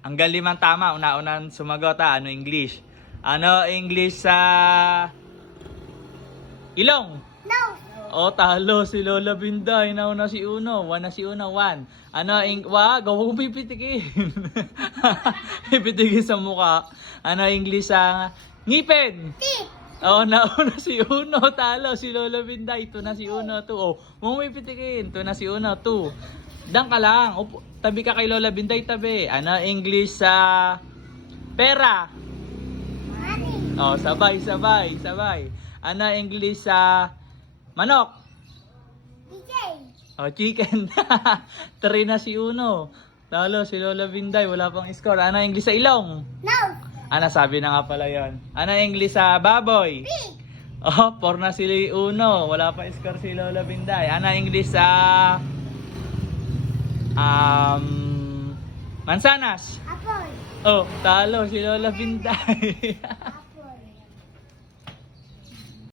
Hanggang limang tama. Una-unang sumagot ha. Ano English? Ano English sa... Ilong? No. O, talo si Lola Binday. Nauna si Uno. One na si Uno. One. Ano, ing... Wag, huwag pipitikin. pipitikin sa mukha. Ano, English sa... Ngipin. T. Oh, nauna si Uno. Talo si Lola Binday. Ito na si Uno. Two. Oh, pipitikin. Ito na si Uno. Two. Dan ka lang. Upo, tabi ka kay Lola Binday. Tabi. Ano, English sa... Pera. Money. Oh, sabay, sabay, sabay. Ano, English sa... Manok. DJ. Oh, chicken. Three na si Uno. Talo, si Lola Binday, wala pang score. Ano English sa ilong? No. Ano, sabi na nga pala yon. Ano English sa baboy? Pig. Oh, four na si Uno. Wala pa score si Lola Binday. Ano English sa... Um... Mansanas. Apple. Oh, talo si Lola Binday.